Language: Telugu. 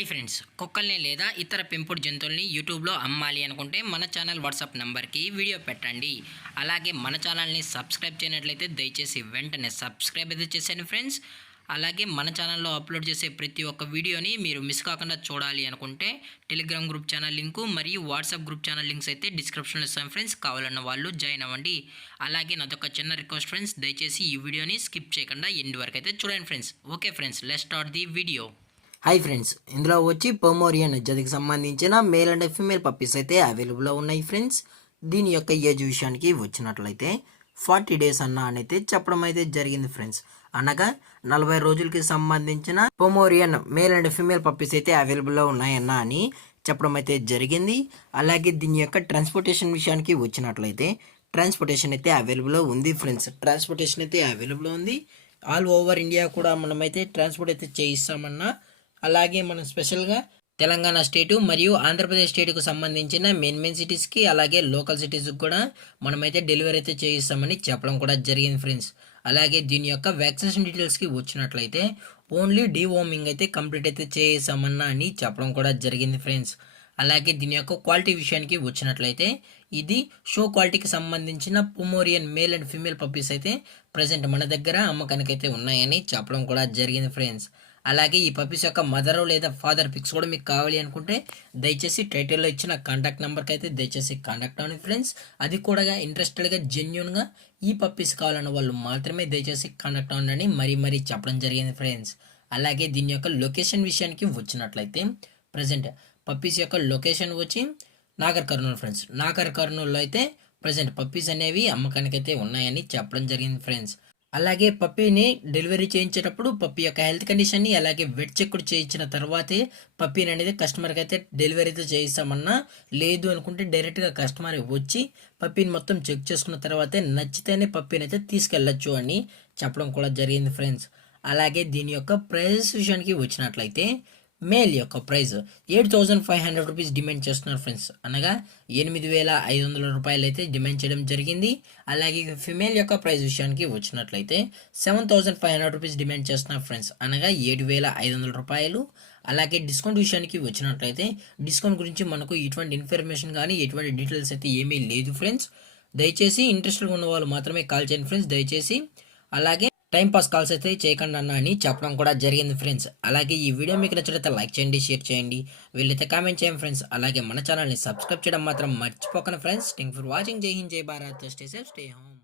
హాయ్ ఫ్రెండ్స్, కుక్కల్ని లేదా ఇతర పెంపుడు జంతువుల్ని యూట్యూబ్లో అమ్మాలి అనుకుంటే మన ఛానల్ వాట్సాప్ నెంబర్కి వీడియో పెట్టండి. అలాగే మన ఛానల్ని సబ్స్క్రైబ్ చేయనట్లయితే దయచేసి వెంటనే సబ్స్క్రైబ్ అయితే చేసేయండి ఫ్రెండ్స్. అలాగే మన ఛానల్లో అప్లోడ్ చేసే ప్రతి ఒక్క వీడియోని మీరు మిస్ కాకుండా చూడాలి అనుకుంటే టెలిగ్రామ్ గ్రూప్ ఛానల్ లింకు మరియు వాట్సాప్ గ్రూప్ ఛానల్ లింక్స్ అయితే డిస్క్రిప్షన్లో ఇస్తాను ఫ్రెండ్స్. కావాలన్న వాళ్ళు జాయిన్ అవ్వండి. అలాగే నాదొక చిన్న రిక్వెస్ట్ ఫ్రెండ్స్, దయచేసి ఈ వీడియోని స్కిప్ చేయకుండా ఎండ్ వరకు అయితే చూడండి friends. Okay friends, let's start the video. Hi friends, ఇందులో వచ్చి పొమోరియన్ జాతికి సంబంధించిన మేల్ అండ్ ఫీమేల్ పప్పీస్ అయితే అవైలబుల్లో ఉన్నాయి ఫ్రెండ్స్. దీని యొక్క ఏజ్ విషయానికి వచ్చినట్లయితే 40 డేస్ అన్న అయితే చెప్పడం అయితే జరిగింది ఫ్రెండ్స్. అనగా 40 రోజులకి సంబంధించిన Pomeranian male and female puppies అయితే అవైలబుల్లో ఉన్నాయన్న అని చెప్పడం అయితే జరిగింది. అలాగే దీని యొక్క ట్రాన్స్పోర్టేషన్ విషయానికి వచ్చినట్లయితే ట్రాన్స్పోర్టేషన్ అయితే అవైలబుల్లో ఉంది ఫ్రెండ్స్. ట్రాన్స్పోర్టేషన్ అయితే అవైలబుల్లో ఉంది. ఆల్ ఓవర్ ఇండియా కూడా మనమైతే ట్రాన్స్పోర్ట్ అయితే చేయిస్తామన్నా. అలాగే మనం స్పెషల్గా తెలంగాణ స్టేటు మరియు ఆంధ్రప్రదేశ్ స్టేట్కు సంబంధించిన మెయిన్ సిటీస్కి అలాగే లోకల్ సిటీస్కి కూడా మనమైతే డెలివరీ అయితే చేయిస్తామని చెప్పడం కూడా జరిగింది ఫ్రెండ్స్. అలాగే దీని యొక్క వ్యాక్సినేషన్ డీటెయిల్స్కి వచ్చినట్లయితే ఓన్లీ డీవార్మింగ్ అయితే కంప్లీట్ అయితే చేయిస్తామన్నా అని చెప్పడం కూడా జరిగింది ఫ్రెండ్స్. అలాగే దీని యొక్క క్వాలిటీ విషయానికి వచ్చినట్లయితే ఇది షో క్వాలిటీకి సంబంధించిన Pomeranian male and female puppies అయితే ప్రజెంట్ మన దగ్గర అమ్మకానికి అయితే ఉన్నాయని చెప్పడం కూడా జరిగింది ఫ్రెండ్స్. అలాగే ఈ పప్పీస్ యొక్క మదర్ లేదా ఫాదర్ పిక్స్ కూడా మీకు కావాలి అనుకుంటే దయచేసి టైటిల్లో ఇచ్చిన కాంటాక్ట్ నెంబర్కి అయితే దయచేసి కాంటాక్ట్ అవ్వండి ఫ్రెండ్స్. అది కూడా ఇంట్రెస్టెడ్గా జెన్యున్గా ఈ పప్పీస్ కావాలన్న వాళ్ళు మాత్రమే దయచేసి కాంటాక్ట్ అవ్వండి మరీ చెప్పడం జరిగింది ఫ్రెండ్స్. అలాగే దీని యొక్క లొకేషన్ విషయానికి వచ్చినట్లయితే ప్రజెంట్ పప్పీస్ యొక్క లొకేషన్ వచ్చి నాగర్ కర్నూలు ఫ్రెండ్స్. నాగర్ కర్నూలులో అయితే ప్రజెంట్ పప్పీస్ అనేవి అమ్మకానికి అయితే ఉన్నాయని చెప్పడం జరిగింది ఫ్రెండ్స్. అలాగే పప్పీని డెలివరీ చేయించేటప్పుడు పప్పీ యొక్క హెల్త్ కండిషన్ని అలాగే వెట్ చెక్ కూడా చేయించిన తర్వాతే పప్పీని అనేది కస్టమర్కి అయితే డెలివరీ అయితే చేయిస్తామన్నా. లేదు అనుకుంటే డైరెక్ట్గా కస్టమర్ వచ్చి పప్పీని మొత్తం చెక్ చేసుకున్న తర్వాతే నచ్చితేనే పప్పీని అయితే తీసుకెళ్ళచ్చు అని చెప్పడం కూడా జరిగింది ఫ్రెండ్స్. అలాగే దీని యొక్క ప్రైజెస్ విషయానికి వచ్చినట్లయితే మేల్ యొక్క ప్రైస్ 8,500 రూపీస్ డిమాండ్ చేస్తున్నారు ఫ్రెండ్స్. అనగా 8,500 రూపాయలు అయితే డిమాండ్ చేయడం జరిగింది. అలాగే ఫిమేల్ యొక్క ప్రైస్ విషయానికి వచ్చినట్లయితే 7,500 రూపీస్ డిమాండ్ చేస్తున్నారు ఫ్రెండ్స్. అనగా 7,500 రూపాయలు. అలాగే డిస్కౌంట్ విషయానికి వచ్చినట్లయితే డిస్కౌంట్ గురించి మనకు ఎటువంటి ఇన్ఫర్మేషన్ కానీ ఎటువంటి డీటెయిల్స్ అయితే ఏమీ లేదు ఫ్రెండ్స్. దయచేసి ఇంట్రెస్టెడ్గా ఉన్న వాళ్ళు మాత్రమే కాల్ చేయండి ఫ్రెండ్స్ దయచేసి. అలాగే టైంపాస్ కాల్స్ అయితే చేయకుండా అన్న అని చెప్పడం కూడా జరిగింది ఫ్రెండ్స్. అలాగే ఈ వీడియో మీకు నచ్చినట్లయితే లైక్ చేయండి, షేర్ చేయండి, వీళ్ళైతే కామెంట్ చేయండి ఫ్రెండ్స్. అలాగే మన ఛానల్ని సబ్స్క్రైబ్ చేయడం మాత్రం మర్చిపోకండి ఫ్రెండ్స్. Thank for watching. జై హింద్, జై Bharat, stay safe, stay home.